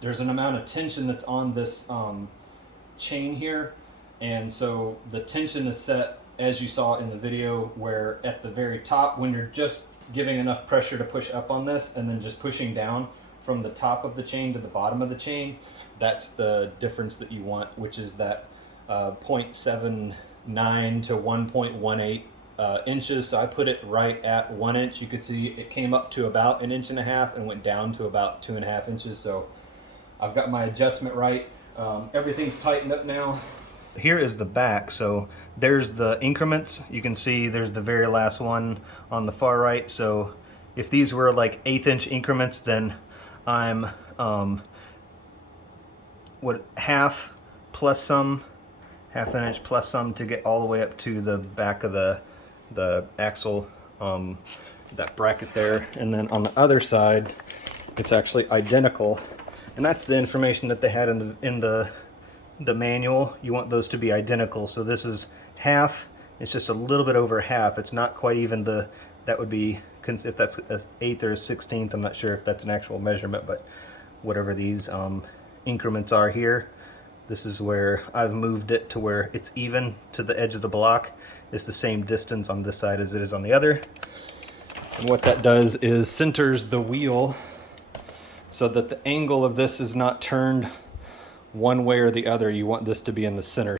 there's an amount of tension that's on this chain here, and so the tension is set as you saw in the video, where at the very top, when you're just giving enough pressure to push up on this and then just pushing down from the top of the chain to the bottom of the chain, that's the difference that you want, which is that 0.79 to 1.18 inches. So I put it right at 1 inch. You could see it came up to about 1.5 inches and went down to about 2.5 inches. So I've got my adjustment right. Everything's tightened up now. Here is the back. So there's the increments. You can see there's the very last one on the far right. So if these were like 1/8 inch increments, then I'm half plus some, 1/2 inch plus some to get all the way up to the back of the axle, that bracket there. And then on the other side, it's actually identical. And that's the information that they had in the manual. You want those to be identical. So this is half, it's just a little bit over half. It's not quite even that would be, if that's 1/8 or 1/16, I'm not sure if that's an actual measurement, but whatever these increments are here, this is where I've moved it to where it's even to the edge of the block. It's the same distance on this side as it is on the other. And what that does is centers the wheel so that the angle of this is not turned one way or the other. You want this to be in the center.